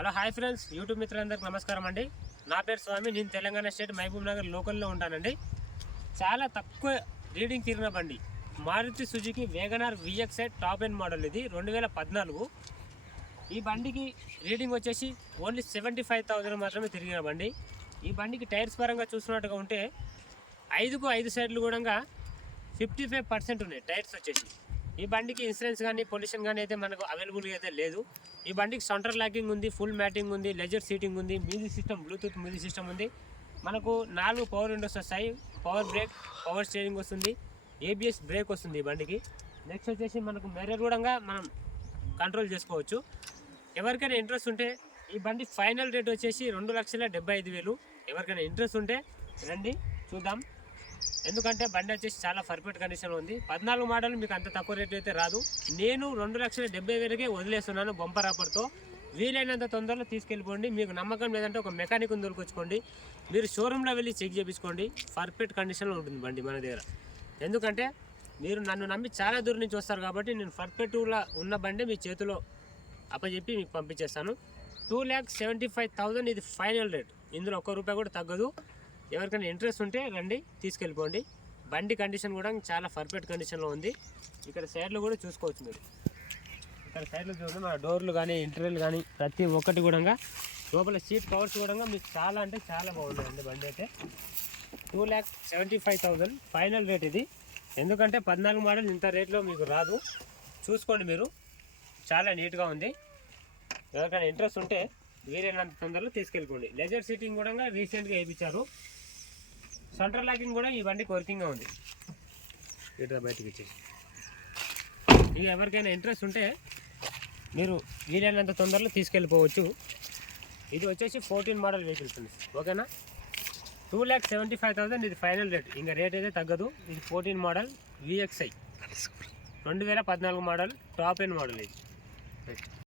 Hello hi friends, YouTube మిత్రులందరికీ నమస్కారం అండి. నా పేరు స్వామి. నేను తెలంగాణ స్టేట్ మహబూబ్ నగర్ లోకల్లో ఉంటానండి. చాలా తక్కువ రీడింగ్ తిరిగిన బండి Maruti Suzuki WagonR VXi top end model. ఇది 2014. ఈ బండికి రీడింగ్ వచ్చేసి ఓన్లీ 75,000 మాత్రమే తిరిగిన బండి. ఈ బండికి టైర్స్ పరంగా చూసినట్టుగా ఉంటే 5కు 5 సైడ్లు కూడా 55% ఉన్నాయి టైర్స్ వచ్చేసి. ఈ బండికి ఇన్సూరెన్స్ కానీ పొల్యూషన్ కానీ అయితే మనకు అవైలబుల్గా అయితే లేదు. ఈ బండికి సెంటర్ లాకింగ్ ఉంది, ఫుల్ మ్యాటింగ్ ఉంది, లెజర్ సీటింగ్ ఉంది, music system, Bluetooth music system ఉంది. మనకు 4 పవర్ విండోస్ వస్తాయి, పవర్ బ్రేక్, పవర్ స్టీరింగ్ వస్తుంది, ABS బ్రేక్ వస్తుంది ఈ బండికి. నెక్స్ట్ వచ్చేసి మనకు మిర్రర్ కూడా మనం కంట్రోల్ చేసుకోవచ్చు. ఎవరికైనా ఇంట్రెస్ట్ ఉంటే ఈ బండి ఫైనల్ రేట్ వచ్చేసి 2,75,000. ఎవరికైనా ఇంట్రెస్ట్ ఉంటే రండి చూద్దాం. ఎందుకంటే బండి వచ్చేసి చాలా పర్ఫెక్ట్ కండిషన్లో ఉంది. 14 మోడల్ మీకు అంత తక్కువ రేట్ అయితే రాదు. నేను 2,70,000కే వదిలేస్తున్నాను బంపర్ ఆఫర్తో. వీలైనంత తొందరలో తీసుకెళ్ళిపోండి. మీకు నమ్మకం లేదంటే ఒక మెకానిక్ దొరికొచ్చుకోండి. మీరు షోరూంలో వెళ్ళి చెక్ చేయించుకోండి. పర్ఫెక్ట్ కండిషన్లో ఉంటుంది బండి మన దగ్గర. ఎందుకంటే మీరు నన్ను నమ్మి చాలా దూరం నుంచి వస్తారు కాబట్టి నేను పర్ఫెక్ట్గా ఉన్న బండి మీ చేతిలో అప్పచెప్పి మీకు పంపించేస్తాను. 2,75,000 ఇది ఫైనల్ రేట్. ఇందులో ₹1 కూడా తగ్గదు. ఎవరికైనా ఇంట్రెస్ట్ ఉంటే రండి తీసుకెళ్ళిపోండి. బండి కండిషన్ కూడా చాలా పర్ఫెక్ట్ కండిషన్లో ఉంది. ఇక్కడ సైడ్లో కూడా చూసుకోవచ్చు మీరు. ఇక్కడ సైడ్లో చూడండి, మన డోర్లు కానీ ఇంటీరియర్ కానీ ప్రతి ఒక్కటి కూడా లోపల సీట్ కవర్స్ కూడా మీకు చాలా అంటే చాలా బాగున్నాయండి. బండి అయితే 2,75,000 ఫైనల్ రేట్ ఇది. ఎందుకంటే 14 మోడల్ ఇంత రేట్లో మీకు రాదు. చూసుకోండి మీరు, చాలా నీట్గా ఉంది. ఎవరికైనా ఇంట్రెస్ట్ ఉంటే వీలైనంత తొందరలో తీసుకెళ్ళిపోండి. లెజర్ సీటింగ్ కూడా రీసెంట్గా వేయించారు. సెంటర్ లాకింగ్ కూడా ఈ బండికి వర్కింగ్గా ఉంది. ఇట్లా బయటకు ఇచ్చేసి ఇక ఎవరికైనా ఇంట్రెస్ట్ ఉంటే మీరు వీలైనంత తొందరలో తీసుకెళ్ళిపోవచ్చు. ఇది వచ్చేసి 14 మోడల్ వెహికల్స్ ఉంది. ఓకేనా, 2,75,000 ఇది ఫైనల్ రేట్. ఇంకా రేట్ అయితే తగ్గదు. ఇది 14 model VXi 2014 model top end model ఇది.